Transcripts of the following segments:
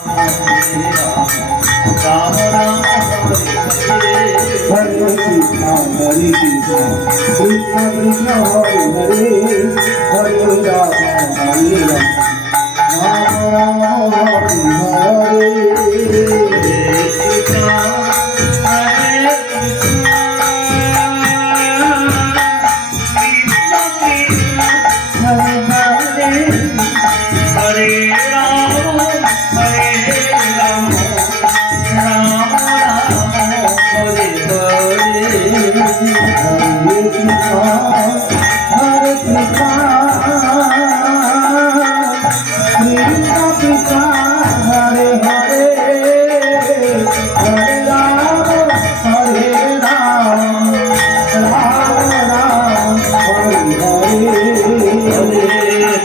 Ram Ram Hare Hare Krishna Krishna Hare Hare Hare Ram Ram Hare Hare Krishna Hare Krishna Hare Hare Hare Ram Hare Ram Ram Ram Hare Hare Hare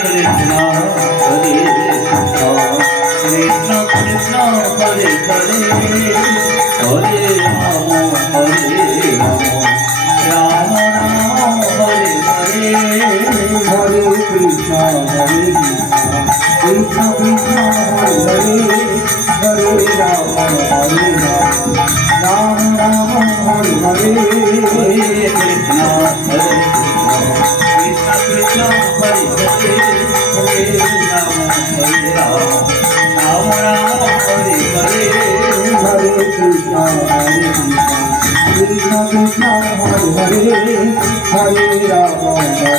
Krishna Hare Krishna Krishna Krishna Hare Hare Hare Ram Ram Ram Hare Hare Hare Krishna Krishna Krishna Hare Hare Hare Ram Ram Ram Hare Hare Hare Krishna Krishna Krishna Hare Hare Hare Ram Ram Ram Hare Hare Hare Krishna Krishna Krishna Hare Hare Hare Ram Ram Ram Hare Hare Hare Krishna Krishna Krishna Hare Hare Hare Ram